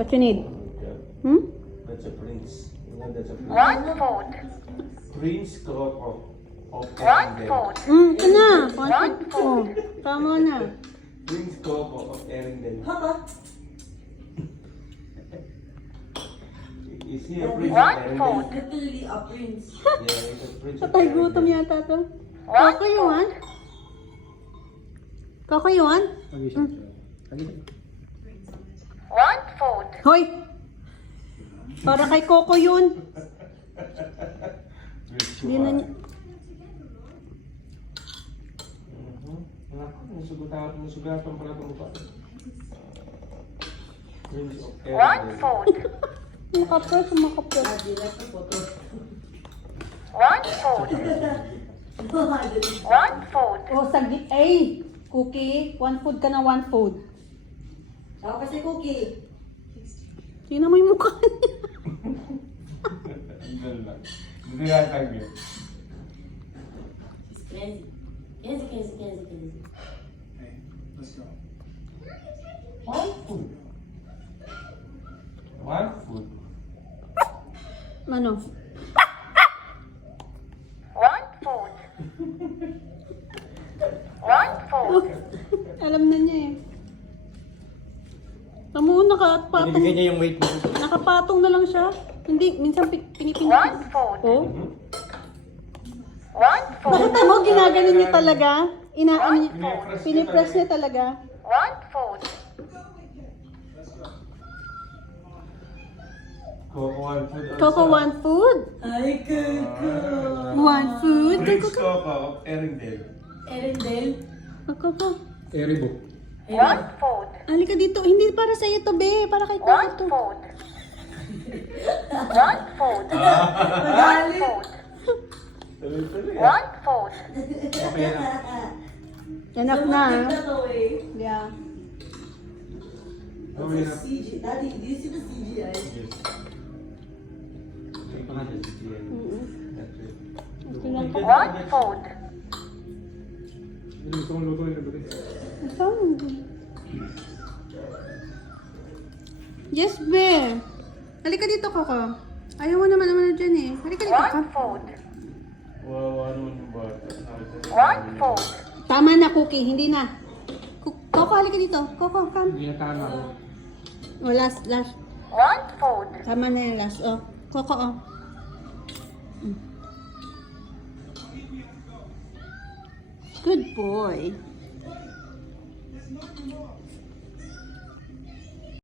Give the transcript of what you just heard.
What you need? Yeah. Hmm? That's a prince. You know, that's a prince. One food. Prince Croco of One Erindel. food. Ito na. One food. Oh, tama na. Prince Croco of Erindel. Is he a prince of One Erindel? food. Literally a prince. Yeah, he's a prince of Patay gutom Erindel. yata to. One Coco, you want? Coco, you want? One food. Hoy! Para kay Coco yun. Prince Hindi na niya. Naku, nasugatan pala itong mukha. Prince of One Erindel. food. Makapres, makapres. Adi, like a photo. One food. One food. Oh, saglit. Ay! Cookie, one food ka na, one food. Ako kasi cookie. Tingnan mo yung mukha niya. Andun lang. Hindi natag yun. She's crazy. Crazy. One food. One food. Ano? One food. One food. Alam na niya eh. Tamo, nakapatong. Binibigyan niya yung weight mo. Nakapatong na lang siya. Hindi, minsan pinipinit. One food. Oh? One food. Nakita mo, ginaganon niya talaga. Inaano niya. Pinipress niya talaga. One food. Coco one food. also. Coco, one food. Ay, Coco. One food. Prince Coco of Erindel. Erindel. Coco. Eribo. One food. Halika dito. Hindi para sa iyo to, be. Para kay Coco One to. food. One food. One Magalit. food. Tuloy-tuloy. One food. Okay na. Enough na. Take ah. that away. Yeah. Oh, yeah. CG. Daddy, do you see the CGI? Yes. Ito nga din. That's it. Ito lang po. One food. Gusto kong lutuin na buti. Saan? Yes, be. Halika dito, Coco. Ayaw mo naman dyan eh. Halika dito, One Coco. food. Wow, ano yung bata? One food. Tama na, Cookie. Hindi na. Coco, halika dito. Coco, come. Hindi na tama ako. Oh, last. One food. Tama na yung last. Oh, Coco, oh. Good boy.